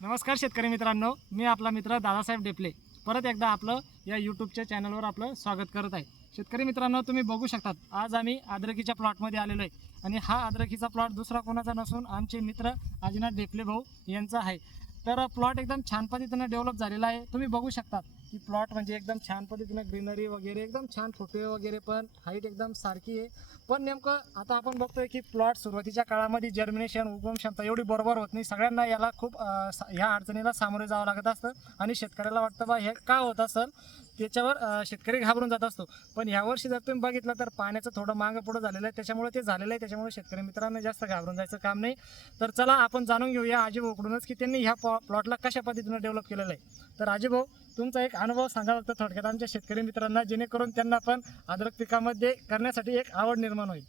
नमस्कार शेतकरी मित्रांनो, मी आपला मित्र दादासाहेब डेपले परत एकदा आपलं या यूट्यूबच्या चॅनलवर आपलं स्वागत करत आहे. शेतकरी मित्रांनो, तुम्ही बघू शकतात आज आम्ही अद्रकीच्या प्लॉटमध्ये आलेलो आहे आणि हा अद्रकीचा प्लॉट दुसरा कोणाचा नसून आमचे मित्र आजीनाथ डेपले भाऊ यांचा आहे. तर प्लॉट एकदम छान पद्धतीनं डेव्हलप झालेला आहे. तुम्ही बघू शकता की प्लॉट म्हणजे एकदम छान पद्धतीनं ग्रीनरी वगैरे एकदम छान फुटवे वगैरे पण हाईट एकदम सारखी आहे. पण नेमकं आता आपण बघतोय की प्लॉट सुरुवातीच्या काळामध्ये जर्मिनेशन उगम क्षमता एवढी बरोबर होत नाही. सगळ्यांना याला खूप ह्या अडचणीला सामोरे जावं लागत असतं आणि शेतकऱ्याला वाटतं बा हे का होत असेल त्याच्यावर शेतकरी घाबरून जात असतो. पण यावर्षी जर तुम्ही बघितलं तर पाण्याचं थोडं मागं पुढं झालेलं आहे, त्याच्यामुळे ते झालेलं आहे. त्याच्यामुळे शेतकरी मित्रांना जास्त घाबरून जायचं काम नाही. तर चला आपण जाणून घेऊया आजीभाऊकडूनच की त्यांनी ह्या प्लॉटला कशा पद्धतीनं डेव्हलप केलेलं आहे. तर आजीभाऊ, तुमचा एक अनुभव सांगा फक्त थोडक्यात आमच्या शेतकरी मित्रांना, जेणेकरून त्यांना पण अद्रक पिकामध्ये करण्यासाठी एक आवड निर्माण होईल.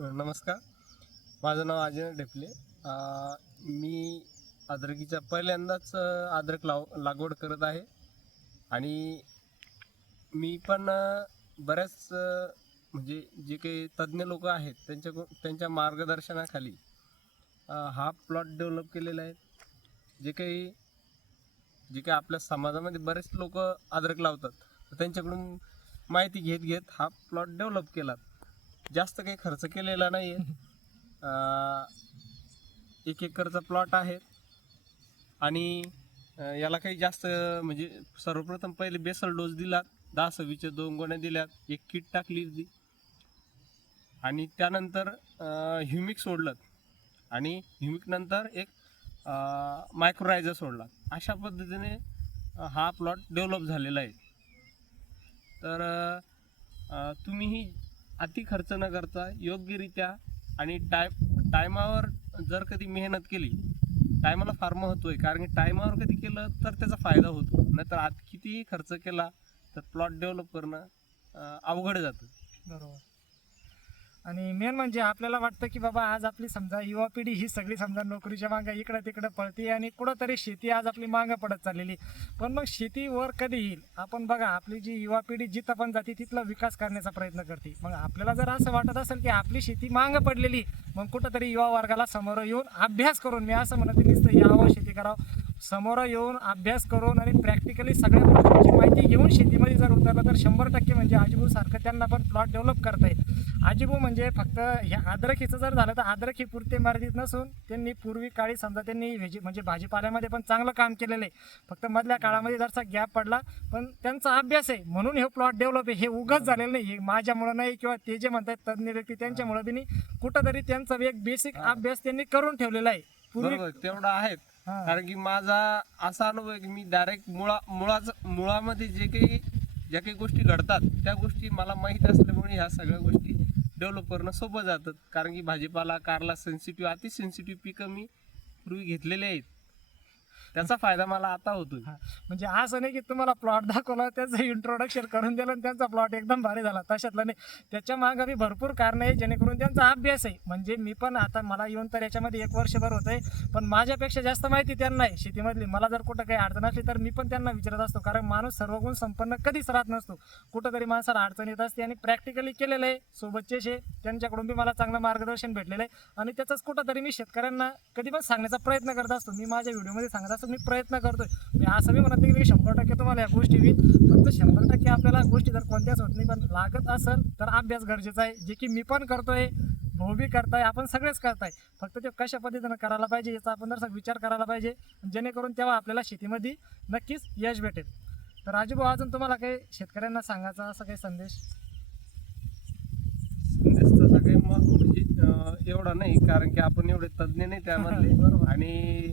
नमस्कार, माझं नाव अजिनाथ डेपले. मी अद्रकीच्या पहिल्यांदाच अद्रक लागवड करत आहे आणि मी पण बऱ्याच म्हणजे जे काही तज्ज्ञ लोक आहेत त्यांच्या मार्गदर्शनाखाली हा प्लॉट डेव्हलप केलेला आहे. जे काही आपल्या समाजामध्ये बरेच लोक अद्रक लावतात, तर त्यांच्याकडून माहिती घेत हा प्लॉट डेव्हलप केला. जास्त काही खर्च केलेला नाही आहे. 1 एकरचा प्लॉट आहे आणि याला काही जास्त म्हणजे सर्वप्रथम पहिले बेसल डोस दिला, 10-20 2 गोण्या दिल्यात, एक किट टाकली होती आणि त्यानंतर ह्युमिक सोडलं आणि ह्युमिक नंतर एक मायक्रोरायझर सोडला. अशा पद्धतीने हा प्लॉट डेव्हलप झालेला आहे. तर तुम्हीही अति खर्च न करता योग्यरित्या आणि टायमावर जर कधी मेहनत केली, टायमाला फार महत्त्व आहे, कारण की टायमावर कधी केलं तर त्याचा फायदा होतो. नाहीतर कितीही खर्च केला तर प्लॉट डेव्हलप करणं अवघड जातं. बरोबर. आणि मेन म्हणजे आपल्याला वाटतं की बाबा आज आपली समजा युवा पिढी ही सगळी समजा नोकरीच्या मागं इकडं तिकडं पळते आणि कुठंतरी शेती आज आपली मागं पडत चाललेली. पण मग शेतीवर कधी येईल? आपण बघा, आपली जी युवा पिढी जिथं पण जाते तिथला विकास करण्याचा प्रयत्न करते. मग आपल्याला जर असं वाटत असेल की आपली शेती मागं पडलेली, मग कुठंतरी युवा वर्गाला समोर येऊन अभ्यास करून, मी असं म्हणत नुसतं यावं शेती करावं, समोर येऊन अभ्यास करून आणि प्रॅक्टिकली सगळ्या गोष्टींची माहिती घेऊन शेतीमध्ये जर उतरलं तर 100% म्हणजे आजीभाऊ सारखं त्यांना पण प्लॉट डेव्हलप करता येईल. आजीभाऊ म्हणजे फक्त ह्या अद्रकीचं जर झालं तर अद्रकी पुरते मर्यादित नसून त्यांनी पूर्वी काळी समजा त्यांनी म्हणजे भाजीपाल्यामध्ये पण चांगलं काम केलेलं आहे. फक्त मधल्या काळामध्ये जरसा गॅप पडला, पण त्यांचा अभ्यास आहे म्हणून हे प्लॉट डेव्हलप आहे. हे उगाच झालेलं नाही, हे माझ्यामुळं नाही किंवा ते जे म्हणतात तज्ज्ञ व्यक्ती त्यांच्यामुळे बी नाही. कुठंतरी त्यांचा एक बेसिक अभ्यास त्यांनी करून ठेवलेला आहे. बरोबर, तेवढा आहे. कारण की माझा असा अनुभव आहे की मी डायरेक्ट मुळामध्ये ज्या काही गोष्टी घडतात त्या गोष्टी मला माहीत असल्यामुळे ह्या सगळ्या गोष्टी डेव्हलप करणं सोपं जातात. कारण की भाजीपाला, कारला अति सेन्सिटिव्ह पिकं मी पूर्वी घेतलेले आहेत, त्याचा फायदा मला आता होतोय. म्हणजे असं नाही की तुम्हाला प्लॉट दाखवला, त्याचं इंट्रोडक्शन करून दिलं आणि त्यांचा प्लॉट एकदम भारी झाला, तशातलं नाही. त्याच्या मागं बी भरपूर कारणं आहे जेणेकरून त्यांचा अभ्यास आहे. म्हणजे मी पण आता मला येऊन तर याच्यामध्ये 1 वर्षभर होत आहे, पण माझ्यापेक्षा जास्त माहिती त्यांना आहे शेतीमधली. मला जर कुठं काही अडचण असली तर मी पण त्यांना विचारत असतो, कारण माणूस सर्वगुण संपन्न कधीच राहत नसतो. कुठंतरी माणसाला अडचण येत असते आणि प्रॅक्टिकली केलेलं आहे सोबतचे शे त्यांच्याकडून बी मला चांगलं मार्गदर्शन भेटलेलं आहे आणि त्याचाच कुठंतरी मी शेतकऱ्यांना कधी पण सांगण्याचा प्रयत्न करत असतो. मी माझ्या व्हिडिओमध्ये सांगत असतो, मी प्रयत्न करतोय. मी असं मी म्हणत नाही की 100% तुम्हाला या गोष्टी होईल, फक्त 100% आपल्याला गोष्टी जर कोणत्याच होत नाही, पण लागत असेल तर अभ्यास गरजेचा आहे, जे की मी पण करतोय, भाऊ बी करताय, आपण सगळेच करताय. फक्त ते कशा पद्धतीनं करायला पाहिजे याचा आपण जर विचार करायला पाहिजे, जेणेकरून तेव्हा आपल्याला शेतीमध्ये नक्कीच यश भेटेल. तर आजीभाऊ, अजून तुम्हाला काही शेतकऱ्यांना सांगायचा असा काही संदेश तसा काही म्हणजे एवढा नाही, कारण की आपण एवढे तज्ज्ञ नाही त्यामधले. आणि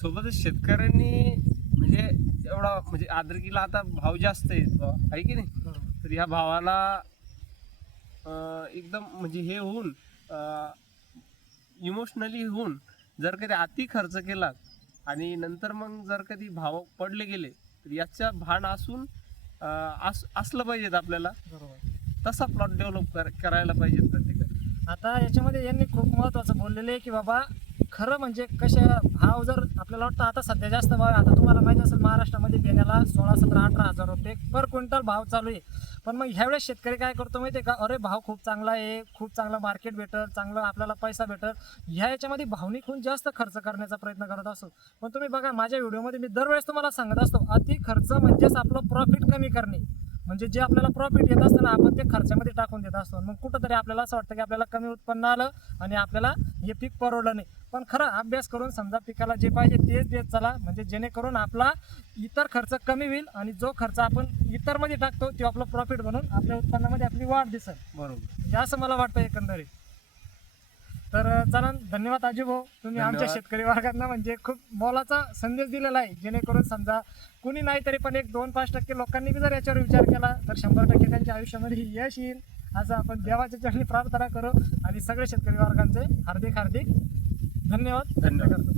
सोबतच शेतकऱ्यांनी म्हणजे एवढा म्हणजे अद्रकीला आता भाव जास्त आहे की नाही, तर ह्या भावाला एकदम म्हणजे हे होऊन इमोशनली होऊन जर कधी अति खर्च केला आणि नंतर मग जर कधी भाव पडले गेले तर याच्या भान असून असलं पाहिजेत आपल्याला. बरोबर तसा प्लॉट डेव्हलप करायला पाहिजे प्रत्येकाने. आता याच्यामध्ये यांनी खूप महत्त्वाचं बोललेलं आहे की बाबा खरं म्हणजे कशा भाव जर आपल्याला वाटतं आता सध्या जास्त भाव आहे. आता तुम्हाला माहिती असेल महाराष्ट्रामध्ये बेण्याला 16, 17, 18 हजार रुपये पर क्विंटल भाव चालू आहे. पण मग ह्यावेळेस शेतकरी काय करतो माहिती आहे का, अरे भाव खूप चांगला आहे, खूप चांगला मार्केट भेटर, चांगलं आपल्याला पैसा भेटर, ह्या याच्यामध्ये भावनिक खूप जास्त खर्च करण्याचा प्रयत्न करत असतो. पण तुम्ही बघा माझ्या व्हिडिओमध्ये मी दरवेळेस तुम्हाला सांगत असतो अति खर्च म्हणजेच आपलं प्रॉफिट कमी करणे. म्हणजे जे आपल्याला प्रॉफिट येत असतं ना आपण ते खर्चामध्ये टाकून देत असतो. मग कुठंतरी आपल्याला असं वाटतं की आपल्याला कमी उत्पन्न आलं आणि आपल्याला हे पीक परवडलं नाही. पण खरं अभ्यास करून समजा पिकाला जे पाहिजे तेच देत चला, म्हणजे जेणेकरून आपला इतर खर्च कमी होईल आणि जो खर्च आपण इतरमध्ये टाकतो तो आपलं प्रॉफिट बनून आपल्या उत्पन्नामध्ये आपली वाढ दिसेल. बरोबर. म्हणजे असं मला वाटतं एकंदरीत. तर चला धन्यवाद अजय भाऊ, तुम्ही आमच्या धन्यवाद. शेतकरी वर्गांना म्हणजे खूप मोलाचा संदेश दिलेला आहे. जेणेकरून समजा कुणी नाही तरी पण 1-2-5% लोकांनी बी जर याच्यावर विचार केला तर 100% त्यांच्या आयुष्यामध्ये यश येईल असं आपण देवाच्या चरणी प्रार्थना करू. आणि सगळे शेतकरी वर्गांचे हार्दिक धन्यवाद. धन्यवाद.